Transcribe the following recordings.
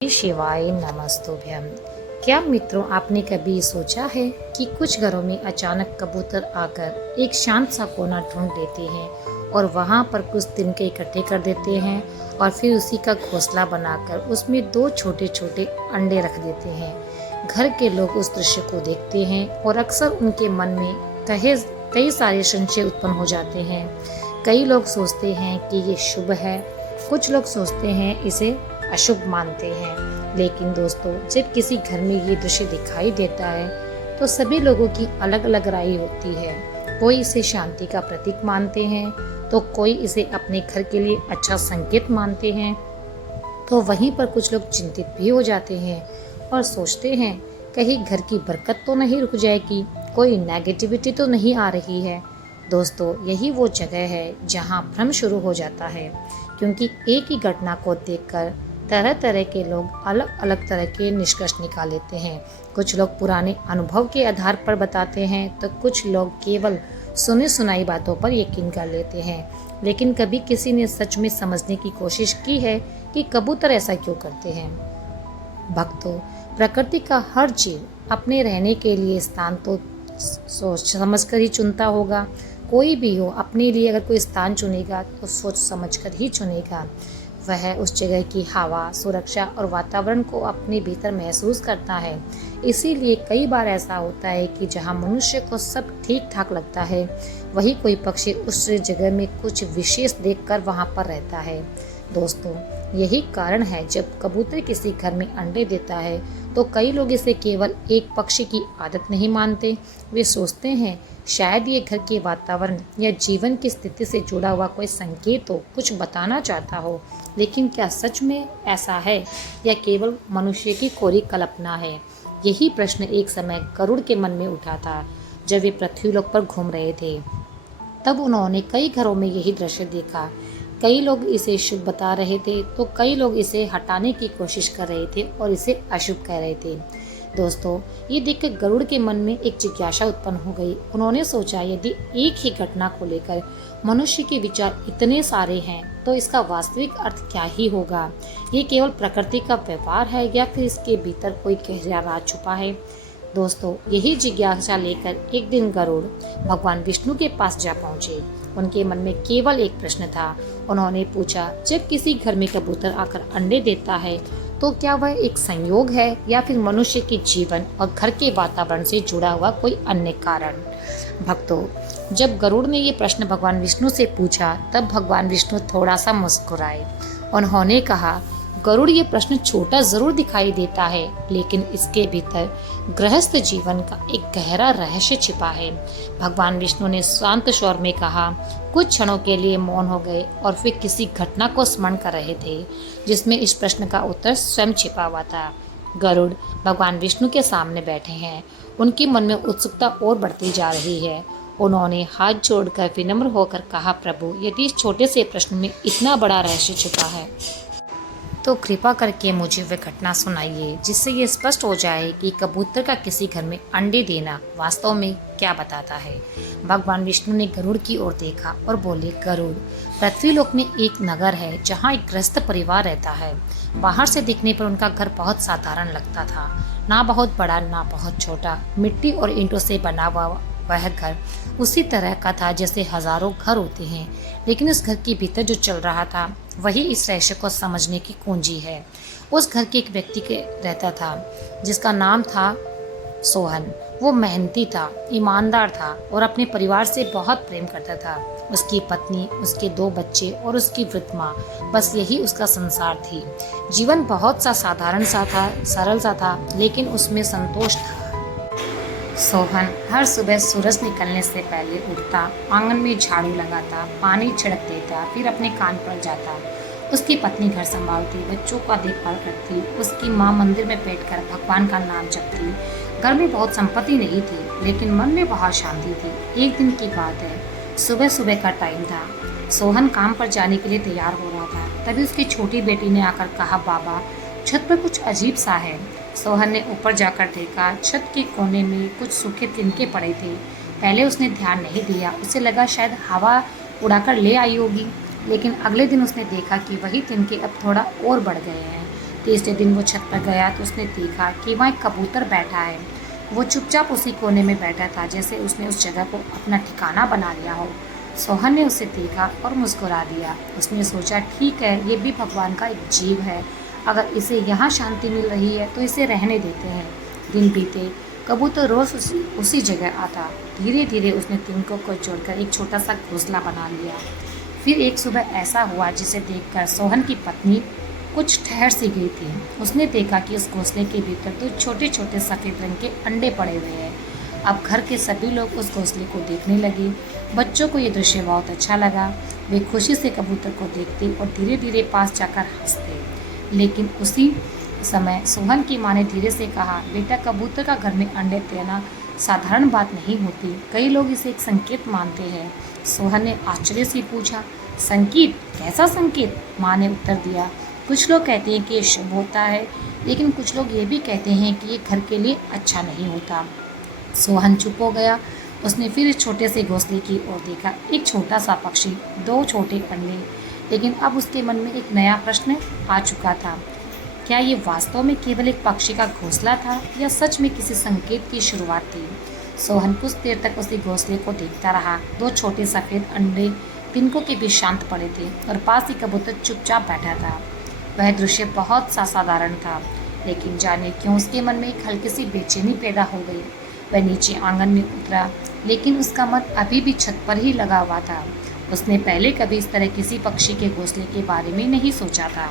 श्री शिवाय नमस्तुभ्यम। क्या मित्रों, आपने कभी सोचा है कि कुछ घरों में अचानक कबूतर आकर एक शांत सा कोना ढूंढ लेते हैं और वहां पर कुछ तिनके इकट्ठे कर देते हैं और फिर उसी का घोंसला बनाकर उसमें दो छोटे छोटे अंडे रख देते हैं। घर के लोग उस दृश्य को देखते हैं और अक्सर उनके मन में कई सारे संशय उत्पन्न हो जाते हैं। कई लोग सोचते हैं कि ये शुभ है, कुछ लोग सोचते हैं इसे अशुभ मानते हैं। लेकिन दोस्तों, जब किसी घर में ये दृश्य दिखाई देता है तो सभी लोगों की अलग अलग राय होती है। कोई इसे शांति का प्रतीक मानते हैं तो कोई इसे अपने घर के लिए अच्छा संकेत मानते हैं, तो वहीं पर कुछ लोग चिंतित भी हो जाते हैं और सोचते हैं कहीं घर की बरकत तो नहीं रुक जाएगी, कोई नेगेटिविटी तो नहीं आ रही है। दोस्तों, यही वो जगह है जहां भ्रम शुरू हो जाता है, क्योंकि एक ही घटना को देखकर तरह तरह के लोग अलग अलग तरह के निष्कर्ष निकाल लेते हैं। कुछ लोग पुराने अनुभव के आधार पर बताते हैं तो कुछ लोग केवल सुनी सुनाई बातों पर यकीन कर लेते हैं। लेकिन कभी किसी ने सच में समझने की कोशिश की है कि कबूतर ऐसा क्यों करते हैं? भक्तों, प्रकृति का हर जीव अपने रहने के लिए स्थान तो सोच समझ कर ही चुनता होगा। कोई भी हो, अपने लिए अगर कोई स्थान चुनेगा तो सोच समझ कर ही चुनेगा। वह उस जगह की हवा, सुरक्षा और वातावरण को अपने भीतर महसूस करता है। इसीलिए कई बार ऐसा होता है कि जहां मनुष्य को सब ठीक ठाक लगता है, वही कोई पक्षी उस जगह में कुछ विशेष देखकर वहां पर रहता है। दोस्तों, यही कारण है जब कबूतर किसी घर में अंडे देता है तो कई लोग इसे केवल एक पक्षी की आदत नहीं मानते। वे सोचते हैं शायद ये घर के वातावरण या जीवन की स्थिति से जुड़ा हुआ कोई संकेत हो, कुछ बताना चाहता हो। लेकिन क्या सच में ऐसा है या केवल मनुष्य की कोरी कल्पना है? यही प्रश्न एक समय गरुड़ के मन में उठा था। जब वे पृथ्वीलोक पर घूम रहे थे तब उन्होंने कई घरों में यही दृश्य देखा। कई लोग इसे शुभ बता रहे थे तो कई लोग इसे हटाने की कोशिश कर रहे थे और इसे अशुभ कह रहे थे। दोस्तों, ये देखकर गरुड़ के मन में एक जिज्ञासा उत्पन्न हो गई। उन्होंने सोचा, यदि एक ही घटना को लेकर मनुष्य के विचार इतने सारे हैं तो इसका वास्तविक अर्थ क्या ही होगा? ये केवल प्रकृति का व्यवहार है या फिर इसके भीतर कोई गहरा राज छुपा है? दोस्तों, यही जिज्ञासा लेकर एक दिन गरुड़ भगवान विष्णु के पास जा पहुंचे। उनके मन में केवल एक प्रश्न था। उन्होंने पूछा, जब किसी घर में कबूतर आकर अंडे देता है तो क्या वह एक संयोग है या फिर मनुष्य के जीवन और घर के वातावरण से जुड़ा हुआ कोई अन्य कारण? भक्तों, जब गरुड़ ने ये प्रश्न भगवान विष्णु से पूछा तब भगवान विष्णु थोड़ा सा मुस्कुराए। उन्होंने कहा, गरुड़, ये प्रश्न छोटा जरूर दिखाई देता है, लेकिन इसके भीतर गृहस्थ जीवन का एक गहरा रहस्य छिपा है। भगवान विष्णु ने शांत स्वर में कहा। कुछ क्षणों के लिए मौन हो गए और फिर किसी घटना को स्मरण कर रहे थे जिसमें इस प्रश्न का उत्तर स्वयं छिपा हुआ था। गरुड़ भगवान विष्णु के सामने बैठे हैं। उनके मन में उत्सुकता और बढ़ती जा रही है। उन्होंने हाथ जोड़कर विनम्र होकर कहा, प्रभु, यदि इस छोटे से प्रश्न में इतना बड़ा रहस्य छिपा है तो कृपा करके मुझे वह घटना सुनाइए जिससे ये स्पष्ट हो जाए कि कबूतर का किसी घर में अंडे देना वास्तव में क्या बताता है। भगवान विष्णु ने गरुड़ की ओर देखा और बोले, गरुड़, पृथ्वीलोक में एक नगर है जहाँ एक गृहस्थ परिवार रहता है। बाहर से दिखने पर उनका घर बहुत साधारण लगता था, ना बहुत बड़ा ना बहुत छोटा। मिट्टी और ईंटों से बना हुआ वह घर उसी तरह का था जैसे हजारों घर होते हैं। लेकिन उस घर के भीतर जो चल रहा था वही इस रहस्य को समझने की कुंजी है। उस घर के एक व्यक्ति के रहता था जिसका नाम था सोहन। वो मेहनती था, ईमानदार था और अपने परिवार से बहुत प्रेम करता था। उसकी पत्नी, उसके 2 बच्चे और उसकी वृद्ध माँ, बस यही उसका संसार थी। जीवन बहुत सा साधारण सा था, सरल सा था, लेकिन उसमें संतोष था। सोहन हर सुबह सूरज निकलने से पहले उठता, आंगन में झाड़ू लगाता, पानी छिड़क देता, फिर अपने काम पर जाता। उसकी पत्नी घर संभालती, बच्चों का देखभाल करती। उसकी माँ मंदिर में बैठकर भगवान का नाम जपती। घर में बहुत संपत्ति नहीं थी, लेकिन मन में बहुत शांति थी। एक दिन की बात है, सुबह सुबह का टाइम था। सोहन काम पर जाने के लिए तैयार हो रहा था। तभी उसकी छोटी बेटी ने आकर कहा, बाबा, छत पर कुछ अजीब सा है। सोहन ने ऊपर जाकर देखा। छत के कोने में कुछ सूखे तिनके पड़े थे। पहले उसने ध्यान नहीं दिया, उसे लगा शायद हवा उड़ाकर ले आई होगी। लेकिन अगले दिन उसने देखा कि वही तिनके अब थोड़ा और बढ़ गए हैं। तीसरे दिन वो छत पर गया तो उसने देखा कि वहाँ एक कबूतर बैठा है। वो चुपचाप उसी कोने में बैठा था, जैसे उसने उस जगह को अपना ठिकाना बना लिया हो। सोहन ने उसे देखा और मुस्कुरा दिया। उसने सोचा, ठीक है, ये भी भगवान का एक जीव है। अगर इसे यहाँ शांति मिल रही है तो इसे रहने देते हैं। दिन बीते, कबूतर रोज उसी जगह आता। धीरे धीरे उसने तिनकों को जोड़कर एक छोटा सा घोंसला बना लिया। फिर एक सुबह ऐसा हुआ जिसे देखकर सोहन की पत्नी कुछ ठहर सी गई थी। उसने देखा कि उस घोंसले के भीतर तो छोटे छोटे सफ़ेद रंग के अंडे पड़े हुए हैं। अब घर के सभी लोग उस घोंसले को देखने लगे। बच्चों को ये दृश्य बहुत अच्छा लगा। वे खुशी से कबूतर को देखते और धीरे धीरे पास जाकर हंसते। लेकिन उसी समय सोहन की माँ ने धीरे से कहा, बेटा, कबूतर का घर में अंडे देना साधारण बात नहीं होती। कई लोग इसे एक संकेत मानते हैं। सोहन ने आश्चर्य से पूछा, संकेत? कैसा संकेत? माँ ने उत्तर दिया, कुछ लोग कहते हैं कि ये शुभ होता है, लेकिन कुछ लोग ये भी कहते हैं कि ये घर के लिए अच्छा नहीं होता। सोहन चुप हो गया। उसने फिर इस छोटे से घोंसले की ओर देखा। एक छोटा सा पक्षी, 2 छोटे अंडे। लेकिन अब उसके मन में एक नया प्रश्न आ चुका था। क्या ये वास्तव में केवल एक पक्षी का घोंसला था या सच में किसी संकेत की शुरुआत थी? सोहन कुछ देर तक उसी घोंसले को देखता रहा। 2 छोटे सफ़ेद अंडे तिनकों के बीच शांत पड़े थे और पास ही कबूतर चुपचाप बैठा था। वह दृश्य बहुत सा साधारण था, लेकिन जाने क्यों उसके मन में एक हल्की सी बेचैनी पैदा हो गई। वह नीचे आंगन में उतरा, लेकिन उसका मन अभी भी छत पर ही लगा हुआ था। उसने पहले कभी इस तरह किसी पक्षी के घोंसले के बारे में नहीं सोचा था।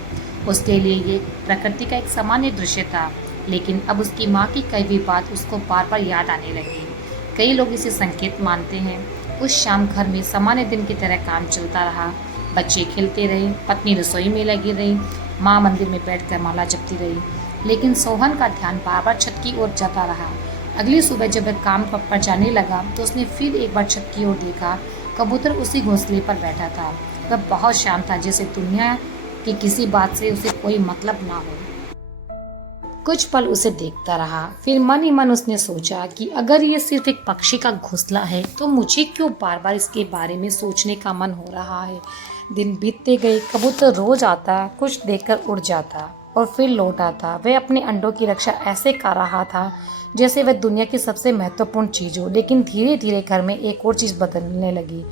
उसके लिए ये प्रकृति का एक सामान्य दृश्य था, लेकिन अब उसकी माँ की कई भी बात उसको बार बार याद आने लगी। कई लोग इसे संकेत मानते हैं। उस शाम घर में सामान्य दिन की तरह काम चलता रहा। बच्चे खेलते रहे, पत्नी रसोई में लगी रही, माँ मंदिर में बैठकर माला जपती रही। लेकिन सोहन का ध्यान बार बार छत की ओर जाता रहा। अगली सुबह जब वह काम पर जाने लगा तो उसने फिर एक बार छत की ओर देखा। कबूतर उसी घोंसले पर बैठा था। वह बहुत शांत था, जैसे दुनिया की किसी बात से उसे कोई मतलब ना हो। कुछ पल उसे देखता रहा। फिर मन ही मन उसने सोचा कि अगर ये सिर्फ एक पक्षी का घोंसला है तो मुझे क्यों बार बार इसके बारे में सोचने का मन हो रहा है। दिन बीतते गए। कबूतर रोज आता, कुछ देखकर उड़ जाता और फिर लौट आता। वह अपने अंडों की रक्षा ऐसे कर रहा था जैसे वह दुनिया की सबसे महत्वपूर्ण चीज़ हो। लेकिन धीरे धीरे घर में एक और चीज़ बदलने लगी।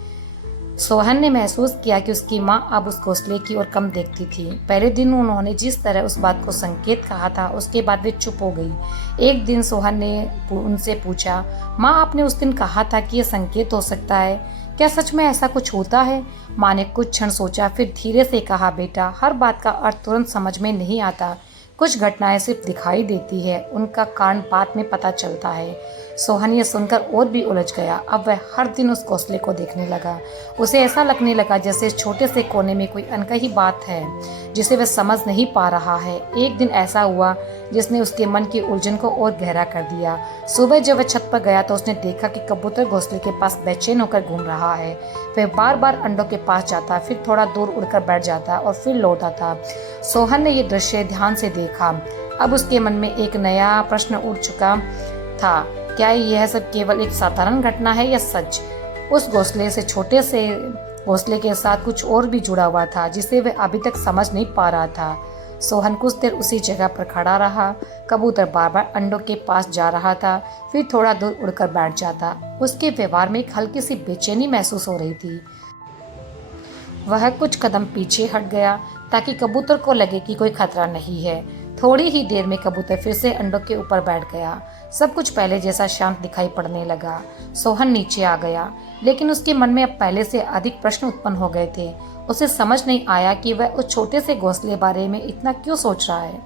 सोहन ने महसूस किया कि उसकी माँ अब उस घोंसले की ओर कम देखती थी। पहले दिन उन्होंने जिस तरह उस बात को संकेत कहा था, उसके बाद वे चुप हो गई। एक दिन सोहन ने उनसे पूछा, माँ, आपने उस दिन कहा था कि यह संकेत हो सकता है, क्या सच में ऐसा कुछ होता है? माँ ने कुछ क्षण सोचा, फिर धीरे से कहा, बेटा, हर बात का अर्थ तुरंत समझ में नहीं आता। कुछ घटनाएं सिर्फ दिखाई देती है, उनका कारण बाद में पता चलता है। सोहन ये सुनकर और भी उलझ गया। अब वह हर दिन उस घोंसले को देखने लगा। उसे ऐसा लगने लगा जैसे छोटे से कोने में कोई अनकही बात है जिसे वह समझ नहीं पा रहा है। एक दिन ऐसा हुआ जिसने उसके मन की उलझन को और गहरा कर दिया। सुबह जब वह छत पर गया तो उसने देखा कि कबूतर घोंसले के पास बेचैन होकर घूम रहा है। वह बार बार अंडों के पास जाता, फिर थोड़ा दूर उड़कर बैठ जाता और फिर लौट आता। सोहन ने यह दृश्य ध्यान से देखा। अब उसके मन में एक नया प्रश्न उठ चुका था, क्या यह सब केवल एक साधारण घटना है या सच? उस घोंसले से छोटे से घोंसले के साथ कुछ और भी जुड़ा हुआ था जिसे वह अभी तक समझ नहीं पा रहा था। सोहन कुछ देर उसी जगह पर खड़ा रहा। कबूतर बार बार अंडों के पास जा रहा था, फिर थोड़ा दूर उड़कर बैठ जाता। उसके व्यवहार में एक हल्की सी बेचैनी महसूस हो रही थी। वह कुछ कदम पीछे हट गया ताकि कबूतर को लगे कि कोई खतरा नहीं है। थोड़ी ही देर में कबूतर फिर से अंडों के ऊपर बैठ गया। सब कुछ पहले जैसा शांत दिखाई पड़ने लगा। सोहन नीचे आ गया, लेकिन उसके मन में अब पहले से अधिक प्रश्न उत्पन्न हो गए थे। उसे समझ नहीं आया कि वह उस छोटे से घोंसले बारे में इतना क्यों सोच रहा है।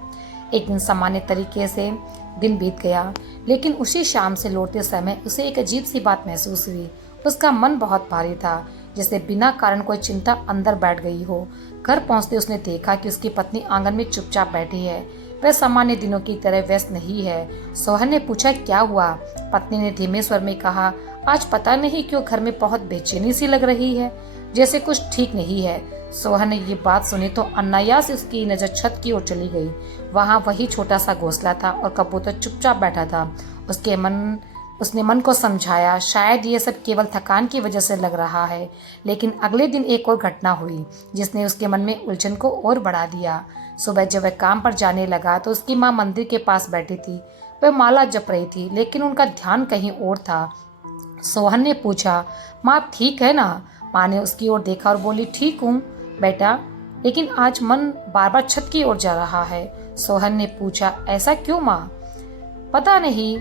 एक दिन सामान्य तरीके से दिन बीत गया, लेकिन उसी शाम से लौटते समय उसे एक अजीब सी बात महसूस हुई। उसका मन बहुत भारी था, जैसे बिना कारण कोई चिंता अंदर बैठ गई हो। घर पहुंचते उसने देखा कि उसकी पत्नी आंगन में चुपचाप बैठी है। वह सामान्य दिनों की तरह व्यस्त नहीं है। सोहन ने पूछा, क्या हुआ? पत्नी ने धीमे स्वर में कहा, आज पता नहीं क्यों घर में बहुत बेचैनी सी लग रही है, जैसे कुछ ठीक नहीं है। सोहन ने ये बात सुनी तो अनायास उसकी नजर छत की ओर चली गई। वहाँ वही छोटा सा घोंसला था और कबूतर चुपचाप बैठा था। उसके मन उसने मन को समझाया शायद ये सब केवल थकान की वजह से लग रहा है। लेकिन अगले दिन एक और घटना हुई जिसने उसके मन में उलझन को और बढ़ा दिया। सुबह जब वह काम पर जाने लगा तो उसकी माँ मंदिर के पास बैठी थी। वह माला जप रही थी लेकिन उनका ध्यान कहीं और था। सोहन ने पूछा, माँ आप ठीक है ना? माँ ने उसकी ओर देखा और बोली, ठीक हूँ बेटा, लेकिन आज मन बार बार छत की ओर जा रहा है। सोहन ने पूछा, ऐसा क्यों माँ? पता नहीं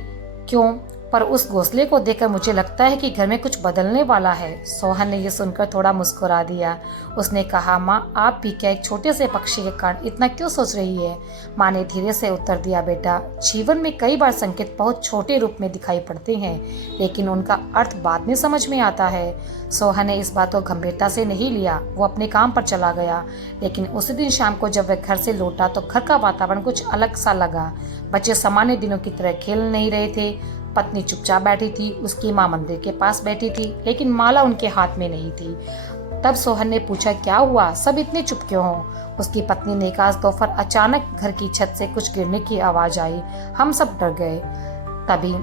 क्यों, पर उस घोंसले को देखकर मुझे लगता है कि घर में कुछ बदलने वाला है। सोहन ने यह सुनकर थोड़ा मुस्कुरा दिया। उसने कहा, माँ आप भी क्या एक छोटे से पक्षी के कारण इतना क्यों सोच रही है? माँ ने धीरे से उत्तर दिया, बेटा जीवन में कई बार संकेत बहुत छोटे रूप में दिखाई पड़ते हैं लेकिन उनका अर्थ बाद में समझ में आता है। सोहन ने इस बात को गंभीरता से नहीं लिया। वो अपने काम पर चला गया। लेकिन उसी दिन शाम को जब वह घर से लौटा तो घर का वातावरण कुछ अलग सा लगा। बच्चे सामान्य दिनों की तरह खेल नहीं रहे थे। पत्नी चुपचाप बैठी थी। उसकी माँ मंदिर के पास बैठी थी लेकिन माला उनके हाथ में नहीं थी। तब सोहन ने पूछा, क्या हुआ? सब इतने चुप क्यों हो? उसकी पत्नी ने कहा, दोपहर अचानक घर की छत से कुछ गिरने की आवाज आई। हम सब डर गए। तभी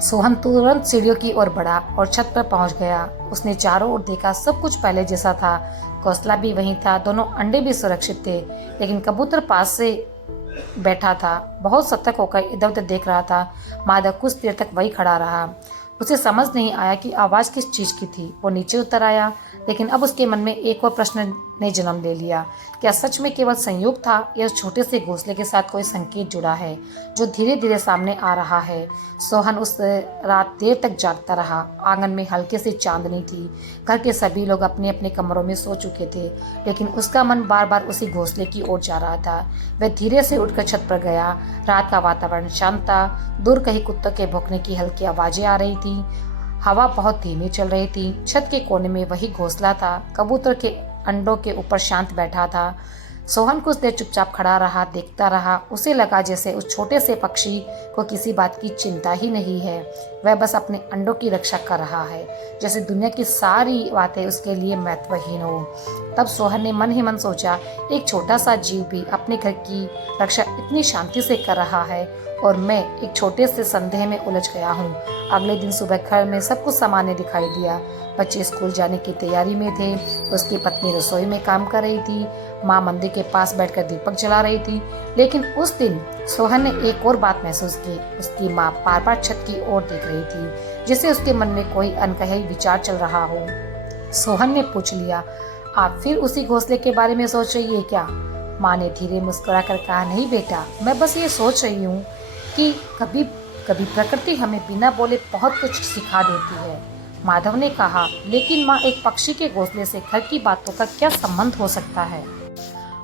सोहन तुरंत सीढ़ियों की ओर बढ़ा और छत पर पहुंच गया। उसने चारों ओर देखा, सब कुछ पहले जैसा था। घोंसला भी वहीं था, दोनों अंडे भी सुरक्षित थे, लेकिन कबूतर पास से बैठा था, बहुत सतर्क होकर इधर उधर देख रहा था। माधव कुछ देर तक वही खड़ा रहा। उसे समझ नहीं आया कि आवाज़ किस चीज़ की थी। वो नीचे उतर आया, लेकिन अब उसके मन में एक और प्रश्न ने जन्म ले लिया। क्या सच में केवल संयोग था या उस छोटे से घोंसले के साथ कोई संकेत जुड़ा है जो धीरे धीरे सामने आ रहा है? सोहन उस रात देर तक जागता रहा। आंगन में हल्के से चांदनी थी। घर के सभी लोग अपने अपने कमरों में सो चुके थे, लेकिन उसका मन बार बार उसी घोंसले की ओर जा रहा था। वह धीरे से उठकर छत पर गया। रात का वातावरण शांत था। दूर कहीं कुत्तों के भौंकने की हल्की आवाजें आ रही थी। हवा बहुत धीमी चल रही थी। छत के कोने में वही घोंसला था। कबूतर के अंडों के ऊपर शांत बैठा था। सोहन कुछ देर चुपचाप खड़ा रहा, देखता रहा। उसे लगा जैसे उस छोटे से पक्षी को किसी बात की चिंता ही नहीं है। वह बस अपने अंडों की रक्षा कर रहा है, जैसे दुनिया की सारी बातें उसके लिए महत्वहीन हो। तब सोहन ने मन ही मन सोचा, एक छोटा सा जीव भी अपने घर की रक्षा इतनी शांति से कर रहा है और मैं एक छोटे से संदेह में उलझ गया हूँ। अगले दिन सुबह घर में सब कुछ सामान्य दिखाई दिया। बच्चे स्कूल जाने की तैयारी में थे। उसकी पत्नी रसोई में काम कर रही थी। माँ मंदिर के पास बैठकर दीपक जला रही थी। लेकिन उस दिन सोहन ने एक और बात महसूस की। उसकी माँ बार बार छत की ओर देख रही थी, जैसे उसके मन में कोई अनकही विचार चल रहा हो। सोहन ने पूछ लिया, आप फिर उसी घोंसले के बारे में सोच रही है क्या? माँ ने धीरे मुस्कुरा कर कहा, नहीं बेटा, मैं बस ये सोच रही हूँ कि कभी कभी प्रकृति हमें बिना बोले बहुत कुछ सिखा देती है। माधव ने कहा, लेकिन माँ, एक पक्षी के घोंसले से घर की बातों का क्या संबंध हो सकता है?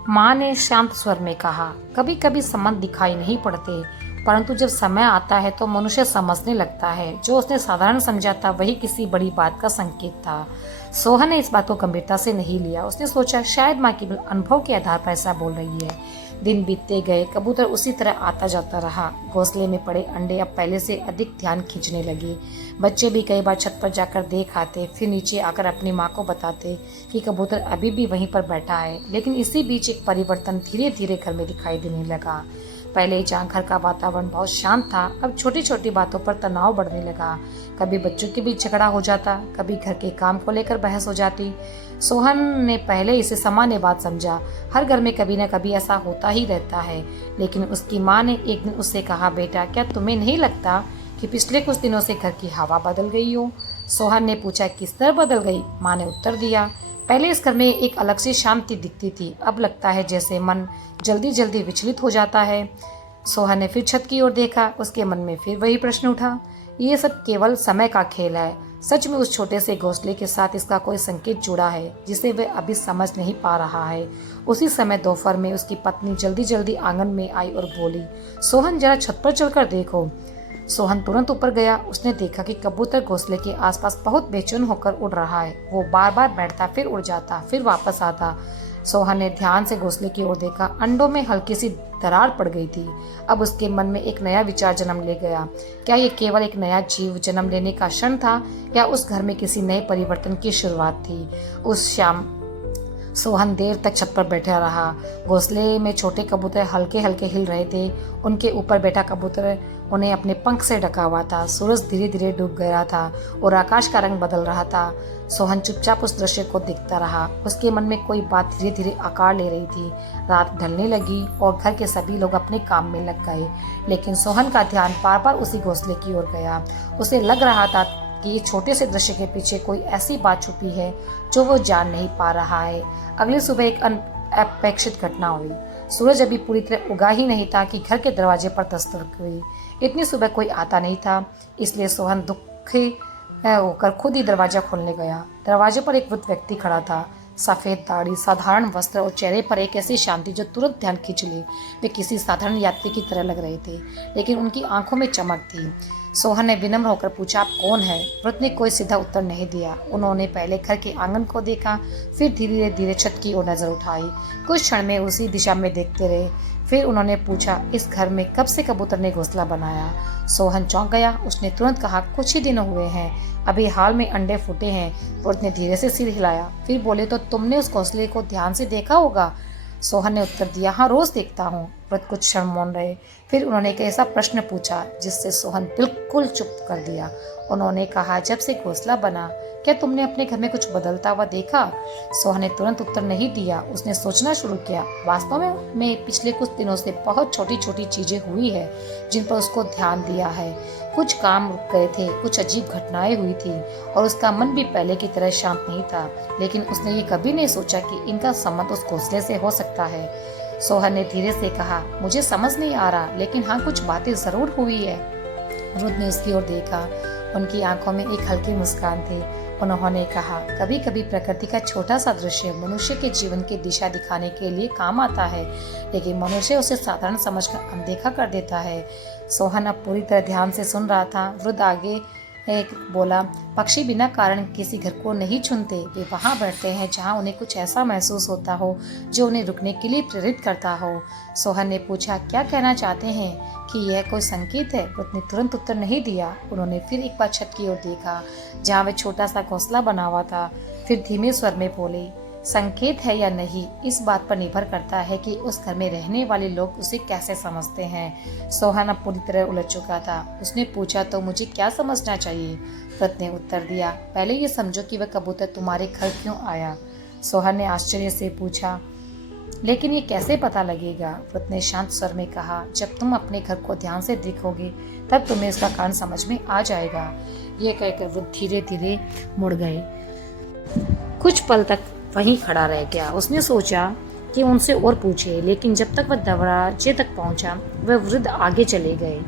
माँ ने शांत स्वर में कहा, कभी कभी संबंध दिखाई नहीं पड़ते, परंतु जब समय आता है तो मनुष्य समझने लगता है। जो उसने साधारण समझा था वही किसी बड़ी बात का संकेत था। सोहन ने इस बात को गंभीरता से नहीं लिया। उसने सोचा, शायद माँ केवल अनुभव के आधार पर ऐसा बोल रही है। दिन बीतते गए। कबूतर उसी तरह आता जाता रहा। घोंसले में पड़े अंडे अब पहले से अधिक ध्यान खींचने लगे। बच्चे भी कई बार छत पर जाकर देख आते, फिर नीचे आकर अपनी माँ को बताते कि कबूतर अभी भी वहीं पर बैठा है। लेकिन इसी बीच एक परिवर्तन धीरे धीरे घर में दिखाई देने लगा। पहले जहाँ घर का वातावरण बहुत शांत था, अब छोटी छोटी बातों पर तनाव बढ़ने लगा। कभी बच्चों के बीच झगड़ा हो जाता, कभी घर के काम को लेकर बहस हो जाती। सोहन ने पहले इसे सामान्य बात समझा। हर घर में कभी न कभी ऐसा होता ही रहता है। लेकिन उसकी माँ ने एक दिन उससे कहा, बेटा, क्या तुम्हें नहीं लगता कि पिछले कुछ दिनों से घर की हवा बदल गई हो? सोहन ने पूछा, किस तरह बदल गई? माँ ने उत्तर दिया, पहले इस घर में एक अलग सी शांति दिखती थी, अब लगता है जैसे मन जल्दी जल्दी विचलित हो जाता है। सोहन ने फिर छत की ओर देखा। उसके मन में फिर वही प्रश्न उठा, ये सब केवल समय का खेल है? सच में उस छोटे से घोंसले के साथ इसका कोई संकेत जुड़ा है जिसे वह अभी समझ नहीं पा रहा है? उसी समय दोपहर में उसकी पत्नी जल्दी जल्दी आंगन में आई और बोली, सोहन, जरा छत पर चलकर देखो। सोहन तुरंत ऊपर गया। उसने देखा कि कबूतर घोंसले के आसपास बहुत बेचैन होकर उड़ रहा है। वो बार बार बैठता, फिर उड़ जाता, फिर वापस आता। सोहन ने ध्यान से घोंसले की ओर देखा। अंडों में हल्की सी दरार पड़ गई थी। अब उसके मन में एक नया विचार जन्म ले गया। क्या ये केवल एक नया जीव जन्म लेने का क्षण था या उस घर में किसी नए परिवर्तन की शुरुआत थी? उस शाम सोहन देर तक छत पर बैठा रहा। घोंसले में छोटे कबूतर हल्के हल्के हिल रहे थे। उनके ऊपर बैठा कबूतर उन्हें अपने पंख से ढका हुआ था। सूरज धीरे धीरे डूब गया था और आकाश का रंग बदल रहा था। सोहन चुपचाप उस दृश्य को देखता रहा। उसके मन में कोई बात धीरे धीरे आकार ले रही थी। रात ढलने लगी और घर के सभी लोग अपने काम में लग गए, लेकिन सोहन का ध्यान बार बार उसी घोंसले की ओर गया। उसे लग रहा था कि इस छोटे से दृश्य के पीछे कोई ऐसी बात छुपी है जो वो जान नहीं पा रहा है। अगली सुबह एक अनपेक्षित घटना हुई। सूरज अभी पूरी तरह उगा ही नहीं था कि घर के दरवाजे पर दस्तक हुई। इतनी सुबह कोई आता नहीं था, इसलिए सोहन दुखी होकर खुद ही दरवाजा खोलने गया। दरवाजे पर एक वृद्ध व्यक्ति खड़ा था। सफ़ेद दाढ़ी, साधारण वस्त्र और चेहरे पर एक ऐसी शांति जो तुरंत ध्यान खींच ली। वे किसी साधारण यात्री की तरह लग रहे थे, लेकिन उनकी आंखों में चमक थी। सोहन ने विनम्र होकर पूछा, आप कौन है? वृद्ध ने कोई सीधा उत्तर नहीं दिया। उन्होंने पहले घर के आंगन को देखा, फिर धीरे धीरे छत की ओर नजर उठाई। कुछ क्षण में उसी दिशा में देखते रहे। फिर उन्होंने पूछा, इस घर में कब से कबूतर ने घोंसला बनाया? सोहन चौंक गया। उसने तुरंत कहा, कुछ ही दिन हुए हैं, अभी हाल में अंडे फूटे हैं। वृद्ध ने धीरे से सिर हिलाया, फिर बोले, तो तुमने उस घोंसले को ध्यान से देखा होगा? सोहन ने उत्तर दिया, हाँ, रोज देखता हूँ। वृद्ध कुछ क्षण मौन रहे, फिर उन्होंने एक ऐसा प्रश्न पूछा जिससे सोहन बिल्कुल चुप कर दिया। उन्होंने कहा, जब से घोंसला बना क्या तुमने अपने घर में कुछ बदलता हुआ देखा? सोहन ने तुरंत उत्तर नहीं दिया। उसने सोचना शुरू किया। वास्तव में पिछले कुछ दिनों से बहुत छोटी छोटी चीजें हुई है जिन पर उसको ध्यान दिया है। कुछ काम रुक गए थे, कुछ अजीब घटनाएं हुई थी और उसका मन भी पहले की तरह शांत नहीं था। लेकिन उसने ये कभी नहीं सोचा कि इनका संबंध उस घोंसले से हो सकता है। सोहन ने धीरे से कहा, मुझे समझ नहीं आ रहा, लेकिन हाँ, कुछ बातें जरूर हुई है। वृद्ध ने उसकी ओर देखा। उनकी आंखों में एक हल्की मुस्कान थी। उन्होंने कहा, कभी कभी प्रकृति का छोटा सा दृश्य मनुष्य के जीवन की दिशा दिखाने के लिए काम आता है, लेकिन मनुष्य उसे साधारण समझकर अनदेखा कर देता है। सोहन अब पूरी तरह ध्यान से सुन रहा था। वृद्ध आगे बोला, पक्षी बिना कारण किसी घर को नहीं चुनते। वे वहाँ बैठते हैं जहाँ उन्हें कुछ ऐसा महसूस होता हो जो उन्हें रुकने के लिए प्रेरित करता हो। सोहन ने पूछा, क्या कहना चाहते हैं कि यह कोई संकेत है? वृद्ध ने तुरंत उत्तर नहीं दिया। उन्होंने फिर एक बार छत की ओर देखा जहाँ वे छोटा सा घोंसला बना हुआ था। फिर धीमे स्वर में बोले, संकेत है या नहीं, इस बात पर निर्भर करता है कि उस घर में रहने वाले लोग उसे कैसे समझते हैं। सोहन अब पूरी तरह उलझ चुका था। उसने पूछा, तो मुझे क्या समझना चाहिए? वृद्ध ने उत्तर दिया, पहले ये समझो कि वह कबूतर तुम्हारे घर क्यों आया। सोहन ने आश्चर्य से पूछा, लेकिन ये कैसे पता लगेगा? वृद्ध ने शांत स्वर में कहा, जब तुम अपने घर को ध्यान से देखोगे तब तुम्हें इसका कारण समझ में आ जाएगा। ये कहकर वृद्ध धीरे धीरे मुड़ गए। कुछ पल तक वहीं खड़ा रह गया। उसने सोचा कि उनसे और पूछे, लेकिन जब तक वह दरवाजे तक पहुंचा वह वृद्ध आगे चले गए।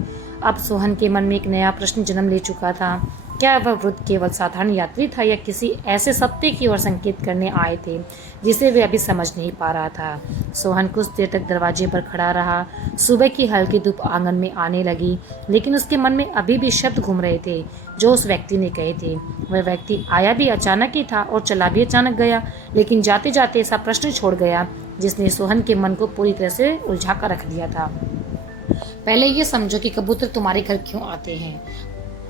अब सोहन के मन में एक नया प्रश्न जन्म ले चुका था। क्या वह वृद्ध केवल साधारण यात्री था या किसी ऐसे सत्य की ओर संकेत करने आए थे जिसे वे अभी समझ नहीं पा रहा था। सोहन कुछ देर तक दरवाजे पर खड़ा रहा। सुबह की हल्की धूप आंगन में आने लगी, लेकिन उसके मन में अभी भी शब्द घूम रहे थे जो उस व्यक्ति ने कहे थे। वह व्यक्ति आया भी अचानक ही था और चला भी अचानक गया, लेकिन जाते जाते ऐसा प्रश्न छोड़ गया जिसने सोहन के मन को पूरी तरह से उलझा कर रख दिया था। पहले ये समझो कि कबूतर तुम्हारे घर क्यों आते हैं।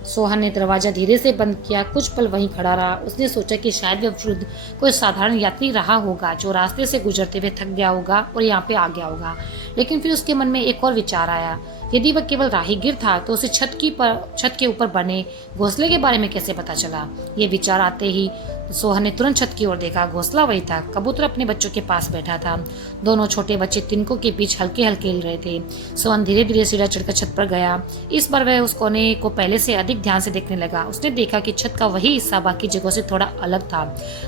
सोहन ने दरवाजा धीरे से बंद किया। कुछ पल वहीं खड़ा रहा। उसने सोचा कि शायद वह वृद्ध कोई साधारण यात्री रहा होगा जो रास्ते से गुजरते हुए थक गया होगा और यहाँ पे आ गया होगा। लेकिन फिर उसके मन में एक और विचार आया, यदि वह केवल राहगीर था तो उसे छत के ऊपर बने घोंसले के बारे में कैसे पता चला? ये विचार आते ही सोहन ने तुरंत छत की ओर देखा। घोंसला वही था। कबूतर अपने बच्चों के पास बैठा था। दोनों छोटे बच्चे तिनकों के बीच हल्के हल्के हिल रहे थे। सोहन धीरे धीरे सीढ़ियां चढ़कर छत पर गया। इस बार वह उस कोने को पहले से अधिक ध्यान से देखने लगा। उसने देखा कि छत का वही हिस्सा बाकी जगहों से थोड़ा अलग था।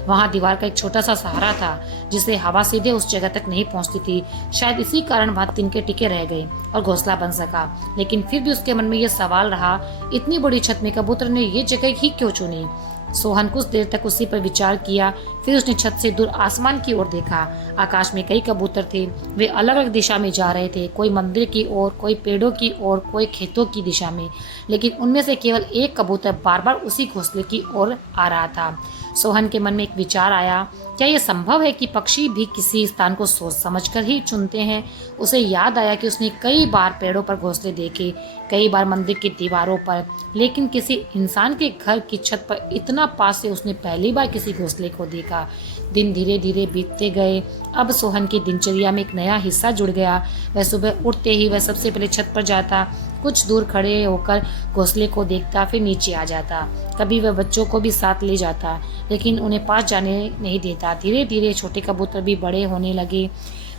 वहां दीवार का एक छोटा सा सहारा था जिससे हवा सीधे उस जगह तक नहीं पहुंचती थी। शायद इसी कारण वहां तिनके टिके रह गए और घोंसला बन सका। लेकिन फिर भी उसके मन में यह सवाल रहा, इतनी बड़ी छत में कबूतर ने ये जगह ही क्यों चुनी? सोहन कुछ देर तक उसी पर विचार किया। फिर उसने छत से दूर आसमान की ओर देखा। आकाश में कई कबूतर थे। वे अलग अलग दिशा में जा रहे थे, कोई मंदिर की ओर, कोई पेड़ों की ओर, कोई खेतों की दिशा में। लेकिन उनमें से केवल एक कबूतर बार बार उसी घोंसले की ओर आ रहा था। सोहन के मन में एक विचार आया, क्या ये संभव है कि पक्षी भी किसी स्थान को सोच समझकर ही चुनते हैं? उसे याद आया कि उसने कई बार पेड़ों पर घोंसले देखे, कई बार मंदिर की दीवारों पर, लेकिन किसी इंसान के घर की छत पर इतना पास से उसने पहली बार किसी घोंसले को देखा। दिन धीरे धीरे बीतते गए। अब सोहन की दिनचर्या में एक नया हिस्सा जुड़ गया। वह सुबह उठते ही वह सबसे पहले छत पर जाता, कुछ दूर खड़े होकर घोंसले को देखता, फिर नीचे आ जाता। कभी वह बच्चों को भी साथ ले जाता, लेकिन उन्हें पास जाने नहीं देता। धीरे धीरे छोटे कबूतर भी बड़े होने लगे।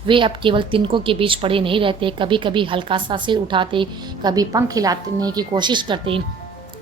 वे अब केवल तिनकों के बीच पड़े नहीं रहते, कभी कभी हल्का सा सिर उठाते, कभी पंख हिलाने की कोशिश करते।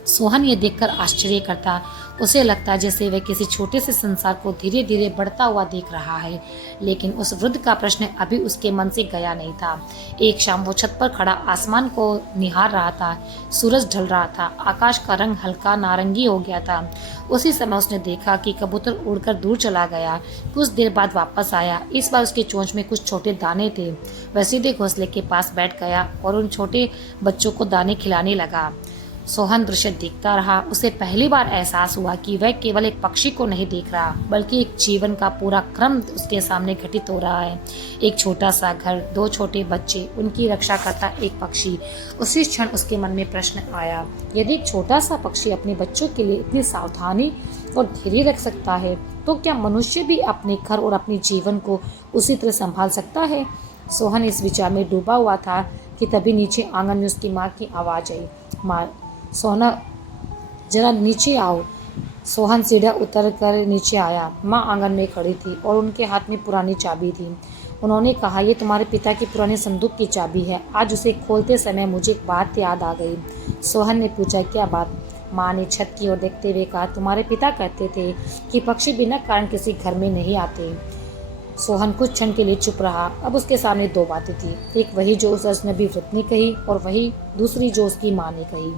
सोहन ये देखकर आश्चर्य करता। उसे लगता जैसे वह किसी छोटे से संसार को धीरे धीरे बढ़ता हुआ देख रहा है। लेकिन उस वृद्ध का प्रश्न अभी उसके मन से गया नहीं था। एक शाम वो छत पर खड़ा आसमान को निहार रहा था। सूरज ढल रहा था, आकाश का रंग हल्का नारंगी हो गया था। उसी समय उसने देखा कि कबूतर उड़कर दूर चला गया। कुछ देर बाद वापस आया। इस बार उसके चोंच में कुछ छोटे दाने थे। वह सीधे घोंसले के पास बैठ गया और उन छोटे बच्चों को दाने खिलाने लगा। सोहन दृश्य देखता रहा। उसे पहली बार एहसास हुआ कि वह केवल एक पक्षी को नहीं देख रहा, बल्कि एक जीवन का पूरा क्रम उसके सामने घटित हो रहा है। एक छोटा सा घर, दो छोटे बच्चे, उनकी रक्षा करता एक पक्षी। उसी क्षण उसके मन में प्रश्न आया, यदि एक छोटा सा पक्षी अपने बच्चों के लिए इतनी सावधानी और धैर्य रख सकता है, तो क्या मनुष्य भी अपने घर और अपने जीवन को उसी तरह संभाल सकता है? सोहन इस विचार में डूबा हुआ था कि तभी नीचे आंगन में उसकी माँ की आवाज़ आई, माँ सोना जरा नीचे आओ। सोहन सीढ़ियाँ उतर कर नीचे आया। माँ आंगन में खड़ी थी और उनके हाथ में पुरानी चाबी थी। उन्होंने कहा, ये तुम्हारे पिता की पुराने संदूक की चाबी है। आज उसे खोलते समय मुझे एक बात याद आ गई। सोहन ने पूछा, क्या बात? माँ ने छत की ओर देखते हुए कहा, तुम्हारे पिता कहते थे कि पक्षी बिना कारण किसी घर में नहीं आते। सोहन कुछ क्षण के लिए चुप रहा। अब उसके सामने दो बातें थी, एक वही जो उस अजनबी वृद्ध ने कही और वही दूसरी जो उसकी माँ ने कही।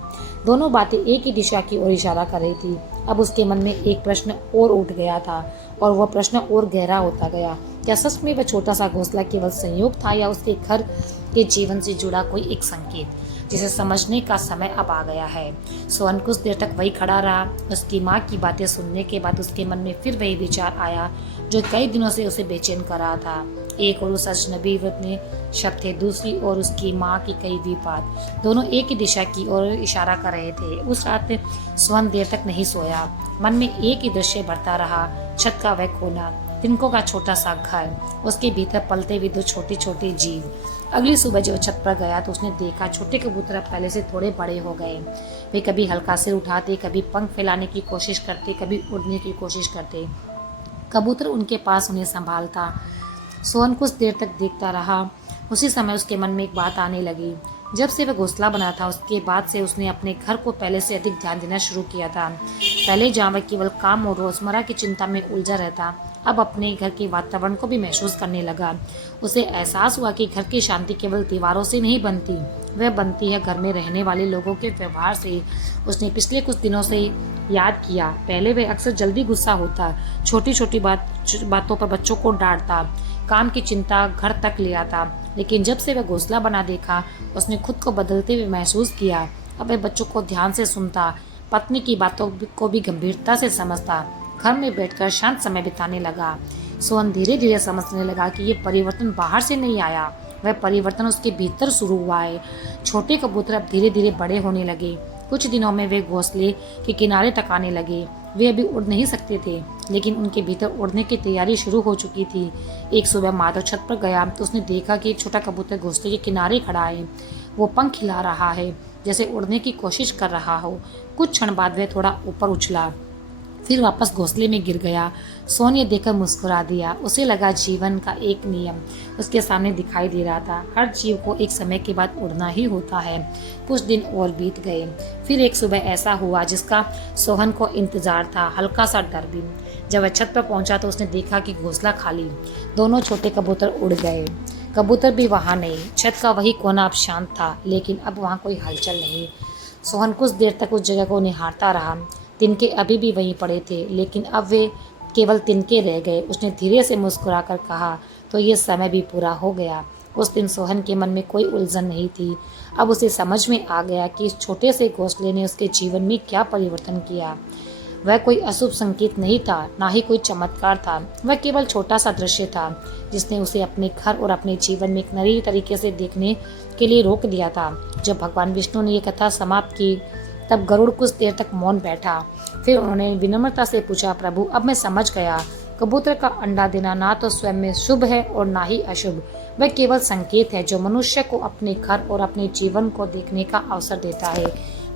दोनों बातें एक ही दिशा की ओर इशारा कर रही थी। अब उसके मन में एक प्रश्न और उठ गया था और वह प्रश्न और गहरा होता गया। क्या सच में वह छोटा सा घोंसला केवल संयोग था या उसके घर के जीवन से जुड़ा कोई एक संकेत, जिसे समझने का समय अब आ गया है? सोहन कुछ देर तक वही खड़ा रहा। उसकी माँ की बातें सुनने के बाद उसके मन में फिर वही विचार आया जो कई दिनों से उसे बेचैन कर रहा था। एक और उस अजनबी वृद्ध ने शब्द थे, दूसरी और उसकी माँ की कही हुई बात, दोनों एक ही दिशा की ओर इशारा कर रहे थे। उस रात सोहन देर तक नहीं सोया। मन में एक ही दृश्य बढ़ता रहा, छत का वह कोना, तिनकों का छोटा सा घर, उसके भीतर पलते हुए दो छोटे छोटे जीव। अगली सुबह जब छत पर गया तो उसने देखा छोटे कबूतर पहले से थोड़े बड़े हो गए। वे कभी हल्का सिर उठाते, कभी पंख फैलाने की कोशिश करते, कभी उड़ने की कोशिश करते। कबूतर उनके पास उन्हें संभालता। सोहन कुछ देर तक देखता रहा। उसी समय उसके मन में एक बात आने लगी। जब से वह घोंसला बना था उसके बाद से उसने अपने घर को पहले से अधिक ध्यान देना शुरू किया था। पहले जहाँ वह केवल काम और रोजमर्रा की चिंता में उलझा रहता, अब अपने घर के वातावरण को भी महसूस करने लगा। उसे एहसास हुआ कि घर की शांति केवल दीवारों से नहीं बनती, वह बनती है घर में रहने वाले लोगों के व्यवहार से। उसने पिछले कुछ दिनों से याद किया, पहले वह अक्सर जल्दी गुस्सा होता, छोटी छोटी बातों पर बच्चों को डांटता, काम की चिंता घर तक ले आता। लेकिन जब से वह घोंसला बना देखा, उसने खुद को बदलते हुए महसूस किया। अब वह बच्चों को ध्यान से सुनता, पत्नी की बातों को भी गंभीरता से समझता, घर में बैठकर शांत समय बिताने लगा। सोहन धीरे धीरे समझने लगा कि ये परिवर्तन बाहर से नहीं आया, वह परिवर्तन उसके भीतर शुरू हुआ है। छोटे कबूतर अब धीरे धीरे बड़े होने लगे। कुछ दिनों में वे घोंसले के किनारे तक आने लगे। वे अभी उड़ नहीं सकते थे, लेकिन उनके भीतर उड़ने की तैयारी शुरू हो चुकी थी। एक सुबह माधव छत पर गया तो उसने देखा कि एक छोटा कबूतर घोंसले के किनारे खड़ा है। वो पंख हिला रहा है, जैसे उड़ने की कोशिश कर रहा हो। कुछ क्षण बाद वह थोड़ा ऊपर उछला, फिर वापस घोंसले में गिर गया। सोहन ये देखकर मुस्कुरा दिया। उसे लगा जीवन का एक नियम उसके सामने दिखाई दे रहा था, हर जीव को एक समय के बाद उड़ना ही होता है। कुछ दिन और बीत गए। फिर एक सुबह ऐसा हुआ जिसका सोहन को इंतजार था, हल्का सा डर भी। जब वह छत पर पहुंचा तो उसने देखा कि घोंसला खाली, दोनों छोटे कबूतर उड़ गए। कबूतर भी वहाँ नहीं। छत का वही कोना अब शांत था, लेकिन अब वहाँ कोई हलचल नहीं। सोहन कुछ देर तक उस जगह को निहारता रहा। तिनके अभी भी वहीं पड़े थे, लेकिन अब वे केवल तिनके रह गए। उसने धीरे से मुस्कुराकर कहा, तो ये समय भी पूरा हो गया। उस दिन सोहन के मन में कोई उलझन नहीं थी। अब उसे समझ में आ गया कि इस छोटे से घोंसले ने उसके जीवन में क्या परिवर्तन किया। वह कोई अशुभ संकेत नहीं था, ना ही कोई चमत्कार था। वह केवल छोटा सा दृश्य था जिसने उसे अपने घर और अपने जीवन में एक नई तरीके से देखने के लिए रोक दिया था। जब भगवान विष्णु ने ये कथा समाप्त की तब गरुड़ कुछ देर तक मौन बैठा। फिर उन्होंने विनम्रता से पूछा, प्रभु अब मैं समझ गया, कबूतर का अंडा देना ना तो स्वयं में शुभ है और ना ही अशुभ। वह केवल संकेत है जो मनुष्य को अपने घर और अपने जीवन को देखने का अवसर देता है।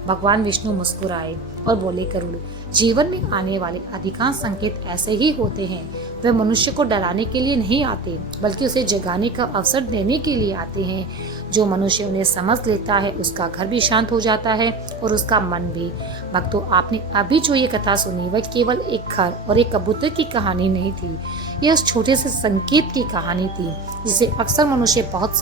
भगवान विष्णु मुस्कुराए और बोले, गरुड़, जीवन में आने वाले अधिकांश संकेत ऐसे ही होते हैं। वे मनुष्य को डराने के लिए नहीं आते, बल्कि उसे जगाने का अवसर देने के लिए आते हैं। जो मनुष्य उन्हें समझ लेता है उसका घर भी शांत हो जाता है और उसका मन भी। भक्तों, आपने अभी जो ये कथा सुनी वह केवल एक घर और एक कबूतर की कहानी नहीं थी। यह उस छोटे से संकेत की कहानी थी जिसे अक्सर मनुष्य बहुत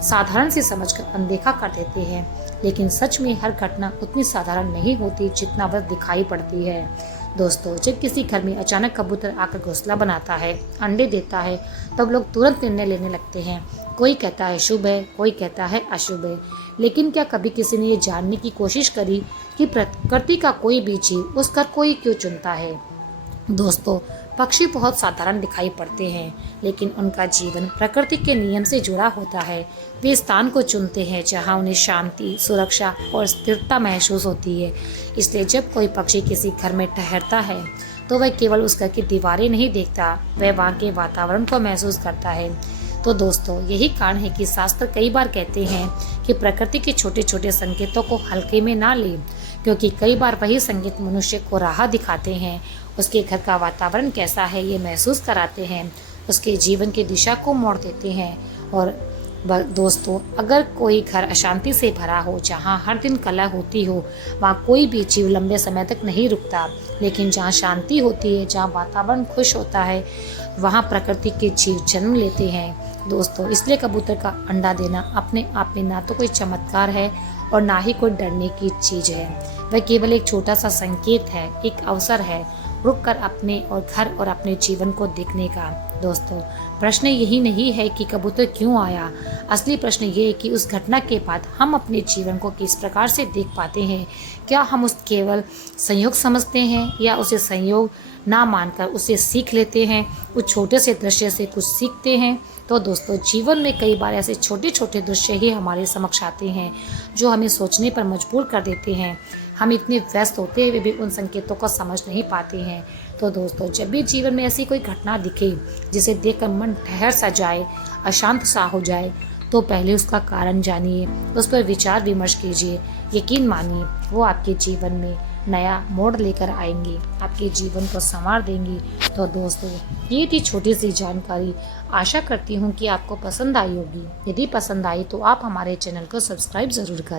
साधारण से समझकर अनदेखा कर देते हैं। लेकिन सच में हर घटना उतनी साधारण नहीं होती जितना वह दिखाई पड़ती है। दोस्तों, जब किसी घर में अचानक कबूतर आकर घोंसला बनाता है, अंडे देता है, तब लोग तुरंत निर्णय लेने लगते हैं। कोई कहता है शुभ है, कोई कहता है अशुभ है। लेकिन क्या कभी किसी ने ये जानने की कोशिश करी कि प्रकृति का कोई भी जीव उस घर को ही क्यों चुनता है? दोस्तों, पक्षी बहुत साधारण दिखाई पड़ते हैं, लेकिन उनका जीवन प्रकृति के नियम से जुड़ा होता है। वे स्थान को चुनते हैं जहां उन्हें शांति, सुरक्षा और स्थिरता महसूस होती है। इसलिए जब कोई पक्षी किसी घर में ठहरता है तो वह केवल उस घर की दीवारें नहीं देखता, वह वहां के वातावरण को महसूस करता है। तो दोस्तों, यही कारण है कि शास्त्र कई बार कहते हैं कि प्रकृति के छोटे छोटे संकेतों को हल्के में ना लें, क्योंकि कई बार वही संकेत मनुष्य को राह दिखाते हैं। उसके घर का वातावरण कैसा है ये महसूस कराते हैं, उसके जीवन की दिशा को मोड़ देते हैं। और दोस्तों, अगर कोई घर अशांति से भरा हो, जहाँ हर दिन कलह होती हो, वहाँ कोई भी जीव लंबे समय तक नहीं रुकता। लेकिन जहाँ शांति होती है, जहाँ वातावरण खुश होता है, वहाँ प्रकृति के जीव जन्म लेते हैं। दोस्तों, इसलिए कबूतर का अंडा देना अपने आप में ना तो कोई चमत्कार है और ना ही कोई डरने की चीज़ है। वह केवल एक छोटा सा संकेत है, एक अवसर है रुक कर अपने और घर और अपने जीवन को देखने का। दोस्तों, प्रश्न यही नहीं है कि कबूतर क्यों आया, असली प्रश्न ये है कि उस घटना के बाद हम अपने जीवन को किस प्रकार से देख पाते हैं। क्या हम उस केवल संयोग समझते हैं या उसे संयोग ना मानकर उसे सीख लेते हैं, उस छोटे से दृश्य से कुछ सीखते हैं? तो दोस्तों, जीवन में कई बार ऐसे छोटे छोटे दृश्य ही हमारे समक्ष आते हैं जो हमें सोचने पर मजबूर कर देते हैं। हम इतने व्यस्त होते हुए भी उन संकेतों को समझ नहीं पाते हैं। तो दोस्तों, जब भी जीवन में ऐसी कोई घटना दिखे जिसे देखकर मन ठहर सा जाए, अशांत सा हो जाए, तो पहले उसका कारण जानिए, उस पर विचार विमर्श कीजिए। यकीन मानिए, वो आपके जीवन में नया मोड़ लेकर आएंगे, आपके जीवन को संवार देंगी। तो दोस्तों, ये थी छोटी सी जानकारी। आशा करती हूँ कि आपको पसंद आई होगी। यदि पसंद आई तो आप हमारे चैनल को सब्सक्राइब ज़रूर करें।